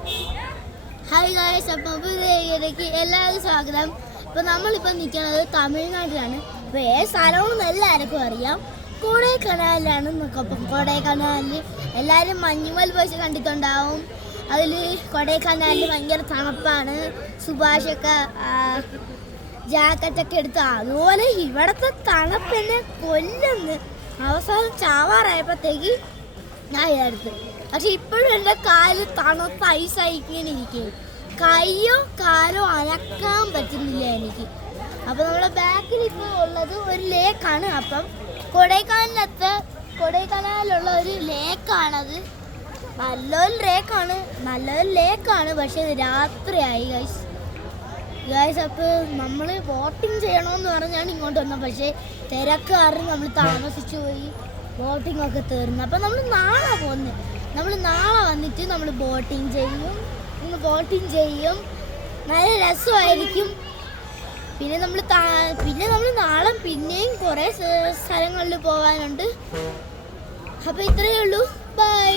Hi guys, അപ്പോൾ പുതിയതിലേക്ക് എല്ലാവർക്കും സ്വാഗതം. ഇപ്പോൾ നമ്മളിപ്പോൾ നിൽക്കുന്നത് തമിഴ്നാട്ടിലാണ്. അപ്പോൾ ഏത് സ്ഥലമെന്ന് എല്ലാവർക്കും അറിയാം, കൊടൈക്കനാലിലാണ് നിൽക്കുക. അപ്പം കൊടൈക്കനാലിൽ എല്ലാവരും മഞ്ഞുമൽ ബസ് കണ്ടിട്ടുണ്ടാവും. അതിൽ കൊടൈക്കനാലിൽ ഭയങ്കര തണുപ്പാണ്. സുഭാഷൊക്കെ ജാക്കറ്റൊക്കെ എടുത്ത്, അതുപോലെ ഇവിടുത്തെ തണുപ്പിനെ കൊല്ലുന്നു. അവസാനം ചാവാറായപ്പോഴത്തേക്ക് ഞാൻ എടുത്ത്. പക്ഷെ ഇപ്പോഴും എൻ്റെ കാല് തണുത്ത ഐസായി ഇങ്ങനെ ഇരിക്കും. കൈയോ കാലോ അനക്കാൻ പറ്റുന്നില്ല എനിക്ക്. അപ്പോൾ നമ്മുടെ ബാക്കിൽ ഇപ്പോൾ ഉള്ളത് ഒരു ലേക്കാണ്. അപ്പം കൊടൈക്കനാലിലുള്ള ഒരു ലേക്കാണത്. നല്ലൊരു ലേക്കാണ്. പക്ഷെ രാത്രിയായി ഗൈസ്. അപ്പോൾ നമ്മൾ ബോട്ടിങ് ചെയ്യണമെന്ന് പറഞ്ഞാണ് ഇങ്ങോട്ട് വന്നത്. പക്ഷേ തിരക്ക് കാരണം നമ്മൾ താമസിച്ചു പോയി. ബോട്ടിംഗ് ഒക്കെ തീർന്നു. അപ്പം നമ്മൾ നാളെ പോകുന്നത്. നമ്മൾ നാളെ വന്നിട്ട് നമ്മൾ ബോട്ടിങ് ചെയ്യും. നല്ല രസമായിരിക്കും. പിന്നെ നമ്മൾ നാളെ പിന്നെയും കുറേ സ്ഥലങ്ങളിൽ പോകാനുണ്ട്. അപ്പോൾ ഇത്രയേ ഉള്ളൂ. ബൈ.